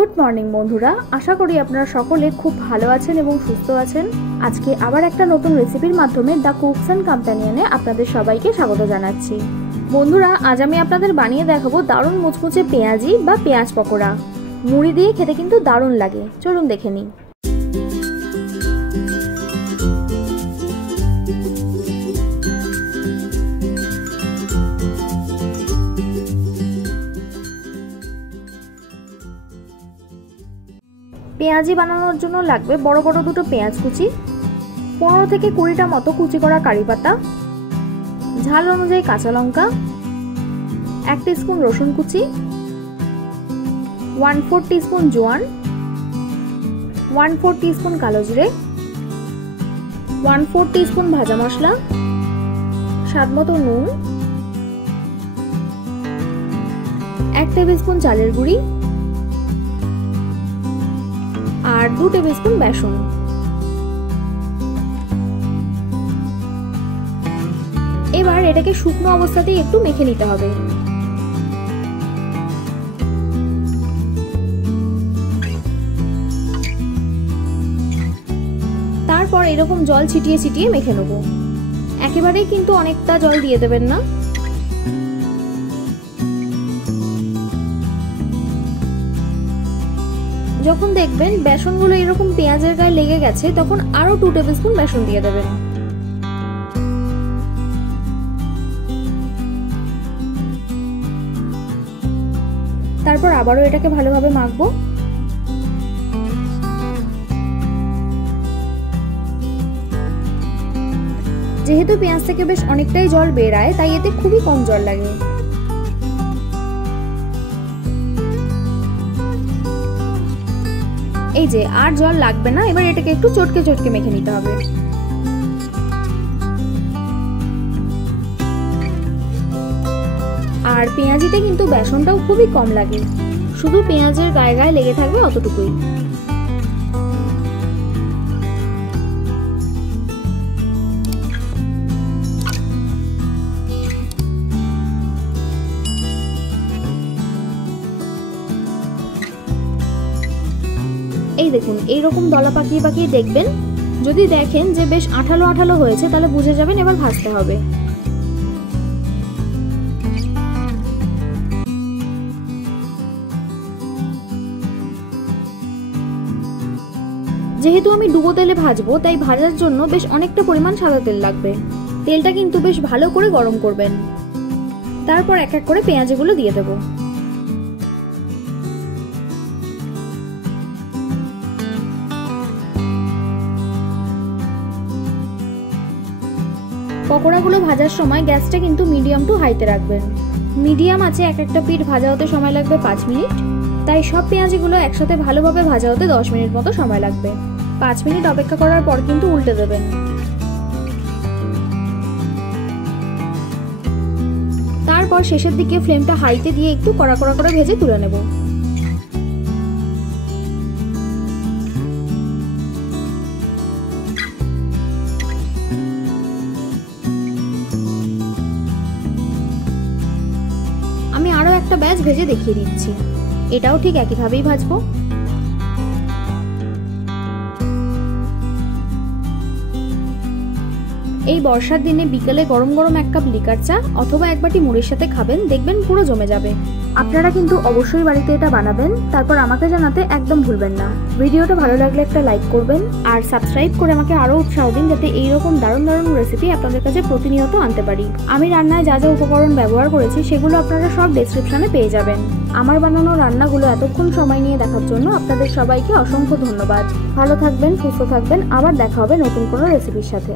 Good morning বন্ধুরা, আশা করি আপনারা সকলে খুব ভালো আছেন এবং সুস্থ আছেন। আজকে আবার একটা নতুন রেসিপির মাধ্যমে দ্য কুকস অ্যান্ড কম্প্যানিয়নে আপনাদের সবাইকে স্বাগত জানাচ্ছি। বন্ধুরা, আজ আমি আপনাদের বানিয়ে দেখাবো দারুণ মুচমুচে পেঁয়াজি বা পেঁয়াজ পকোড়া। মুড়ি দিয়ে খেতে কিন্তু দারুণ লাগে, চলুন দেখে নিই। পেঁয়াজি বানানোর জন্য লাগবে বড় বড় দুটো পেঁয়াজ কুচি, 15 থেকে 20টা মতো কুচি করা কারি পাতা, ঝাল অনুযায়ী কাঁচা লঙ্কা, 1 টিস্পুন রসুন কুচি, 1/4 টিস্পুন জোয়ান, 1/4 টিস্পুন কালো জিরে, 1/4 টিস্পুন ভাজা মশলা, স্বাদমতো নুন, 1 টেবিল স্পুন চালের গুঁড়ি আর 2 টেবিল স্পুন বেসন। এবার এটাকে শুকনো অবস্থাতেই একটু মেখে নিতে হবে। তারপর এরকম জল ছিটিয়ে ছিটিয়ে মেখে নেব। একেবারেই কিন্তু অনেকটা জল দিয়ে দেবেন না। যখন দেখবেন বেসনগুলো এরকম পেঁয়াজের গায়ে লেগে গেছে, তখন আরো 2 টেবিল স্পুন বেসন দিয়ে দেবেন। তারপর আবারও এটাকে ভালোভাবে মাখবো। যেহেতু পেঁয়াজ থেকে বেশ অনেকটাই জল বেরায়, তাই এতে খুবই কম জল লাগে। এই যে আর জল লাগবে না। এবার এটাকে একটু চটকে চটকে মেখে নিতে হবে। আর পেঁয়াজিতে কিন্তু বেসনটাও খুবই কম লাগে, শুধু পেঁয়াজের গায়ে গায়ে লেগে থাকবে অতটুকুই। এই দেখুন, এইরকম দলা পাকিয়ে পাকিয়ে দেখবেন। যদি দেখেন যে বেশ আঠালো আঠালো হয়েছে, তাহলে বুঝে যাবেন এবার ভাজতে হবে। যেহেতু আমি ডুবো তেলে ভাজবো, তাই ভাজার জন্য বেশ অনেকটা পরিমাণ সাদা তেল লাগবে। তেলটা কিন্তু বেশ ভালো করে গরম করবেন। তারপর এক এক করে পেঁয়াজগুলো দিয়ে দেবো। পকোড়াগুলো ভাজার সময় গ্যাসটা কিন্তু মিডিয়াম টু হাইতে রাখবেন। মিডিয়াম আছে এক একটা পিঠ ভাজা হতে সময় লাগবে 5 মিনিট। তাই সব পেঁয়াজিগুলো একসাথে ভালোভাবে ভাজা হতে 10 মিনিট মতো সময় লাগবে। 5 মিনিট অপেক্ষা করার পর কিন্তু উল্টে দেবেন। তারপর শেষের দিকে ফ্লেমটা হাইতে দিয়ে একটু কড়া কড়া করে ভেজে তুলে নেব। আমি আরো একটা ব্যাচ ভেজে দেখিয়ে দিচ্ছি। এটাও ঠিক একইভাবেই ভাজবো। এই বর্ষার দিনে বিকেলে গরম গরম 1 কাপ লিকার চা অথবা 1 বাটি মুড়ির সাথে খাবেন, দেখবেন পুরো জমে যাবে। আপনারা কিন্তু অবশ্যই বাড়িতে এটা বানাবেন, তারপর আমাকে জানাতে একদম ভুলবেন না। ভিডিওটা ভালো লাগলে একটা লাইক করবেন আর সাবস্ক্রাইব করে আমাকে আরো উৎসাহ দিন, যাতে এইরকম দারুণ দারুণ রেসিপি আপনাদের কাছে প্রতিনিয়ত আনতে পারি। আমি রান্নায় যা যা উপকরণ ব্যবহার করেছি সেগুলো আপনারা সব ডেসক্রিপশনে পেয়ে যাবেন। আমার বানানো রান্নাগুলো এতক্ষণ সময় নিয়ে দেখার জন্য আপনাদের সবাইকে অসংখ্য ধন্যবাদ। ভালো থাকবেন, সুস্থ থাকবেন। আবার দেখা হবে নতুন কোনো রেসিপির সাথে।